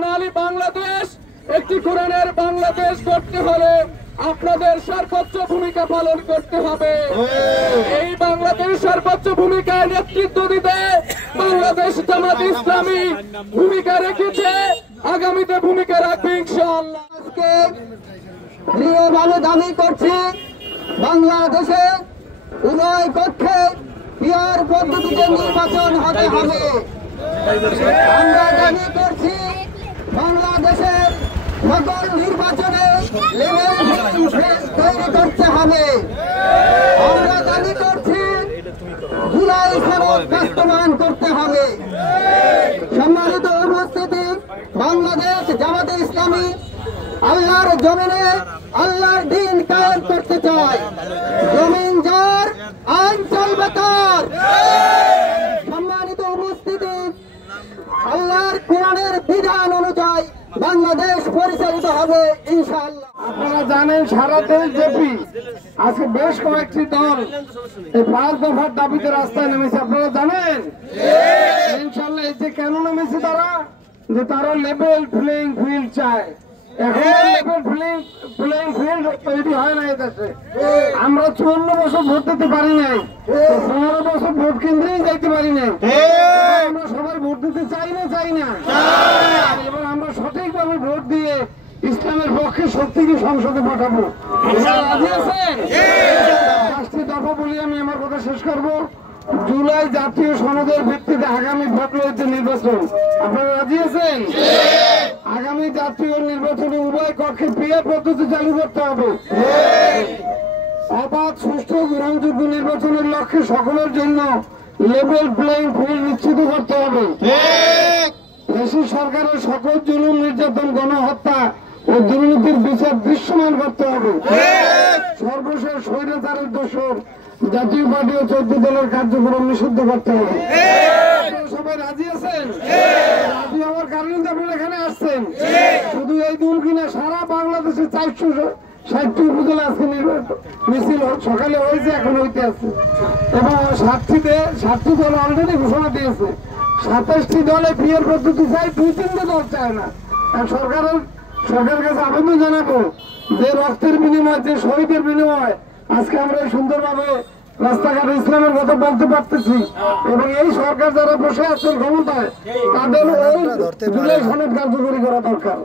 সোনালী বাংলাদেশ, একটি কোরআনের বাংলাদেশ করতে হলে আপনাদের সর্বোচ্চ ভূমিকা পালন করতে হবে। এই বাংলাদেশ সর্বোচ্চ ভূমিকায় নেতৃত্ব দিতে বাংলাদেশ জামাত ইসলামী ভূমিকা রেখেছে, আগামীতে ভূমিকা রাখবে ইনশাআল্লাহ। আজকে দৃঢ়ভাবে দাবি করছি, বাংলাদেশে উভয় পক্ষে পিয়ার পদ্ধতিতে নির্বাচন হতে হবে। আমরা দাবি করছি, বাংলাদেশের সকল নির্বাচনে লেভেল তৈরি করতে হবে। আমরা দাবি করছি, জুলাই সনদ বাস্তবায়ন করতে হবে। সম্মানিত উপস্থিতি, বাংলাদেশ জামাতে ইসলামী আল্লাহর জমিনে আল্লাহর দ্বীন কায়েম করতে চায়। জমিন যার, আইন চলবে তার। সম্মানিত উপস্থিতি, আল্লাহর কোরআনের বিধান অনুযায়ী বাংলাদেশ পরিচালিত হবে ইনশাআল্লাহ। আপনারা জানেন সারা দেশ ব্যাপী আজকে বেশ কয়েকটি দল এই 5 দফার দাবিতে রাস্তায় নেমেছে। আপনারা জানেন ইনশাআল্লাহ এই যে কেন নেমেছে তারা, যে তারা লেভেল প্লেইং ফিল্ড চায়। এখন লেভেল প্লেইং ফিল্ড তৈরি হয় না এদেশে। আমরা 54 বছর ভোট দিতে পারি নাই, 15 বছর ভোট কেন্দ্রেই যাইতে পারি নাই। আমরা সবাই ভোট দিতে চাই না। এবার আমরা সঠিকভাবে ভোট দিয়ে ইসলামের পক্ষে শক্তিকে সংসদে পাঠাবো। রাজি আছেন? 5টি দফা বলি আমি আমার কথা শেষ করব। জুলাই জাতীয় সনদের ভিত্তিতে আগামী ফেব্রুয়ারিতে নির্বাচন। আপনারা রাজি আছেন? আগামী জাতীয় নির্বাচনে উভয় কক্ষে পিয়ার পদ্ধতি চালু করতে হবে। অবাধ, সুষ্ঠু, গ্রহণযোগ্য নির্বাচনের লক্ষ্যে সকলের জন্য লেভেল প্লেইং ফিল্ড নিশ্চিত করতে হবে। দেশের সরকারের সকল জুলুম, নির্যাতন, গণহত্যা ও দুর্নীতির বিচার দৃশ্যমান করতে হবে। সর্বশেষ স্বৈরাচারের দোষর জাতীয় পার্টি ও 14 দলের কার্যক্রম নিষিদ্ধ করতে হবে। সবাই রাজি আছেন? রাজি হওয়ার কারণে তো আপনারা এখানে আসছেন। শুধু এই দুর্নীতি না, সারা বাংলাদেশে 460টি উপজেলা আজকে মিছিল সকালে হয়েছে, এখন হইতে আছে। এবং 7টি দল অলরেডি ঘোষণা দিয়েছে। 27টি দলে পিয়ার পদ্ধতি চাই, 2-3টে দল চায় না। সরকারের কাছে আবেদন জানাবো যে রক্তের বিনিময়, যে শহীদের বিনিময় আজকে আমরা সুন্দরভাবে রাস্তাঘাটে ইসলামের কথা বলতে পারতেছি। এবং এই সরকার যারা বসে আছেন ক্ষমতায়, তাদের ওই জুলাই সনদ কার্যকরী করা দরকার।